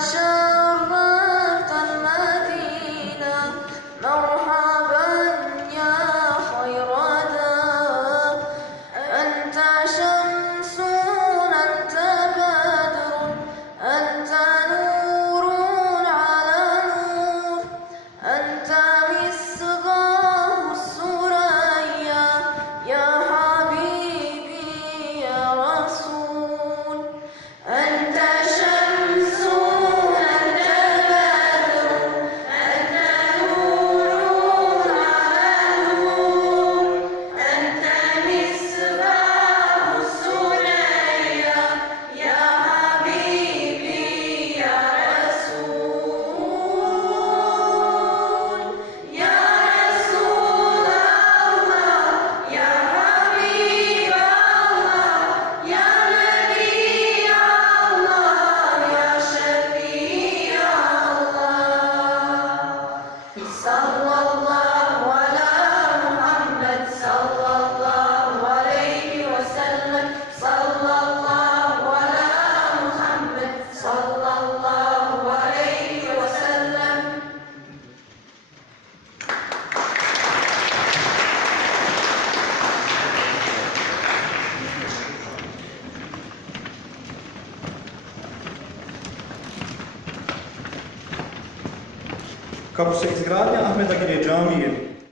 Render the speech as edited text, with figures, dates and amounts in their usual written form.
شرفت المدينة مرحبا يا خير داء أنت شمس أنت بدر أنت نور على نور أنت مصباح الثريا يا حبيبي يا رسول أنت Kapısı izgradnja Ahmeda Gire Džamije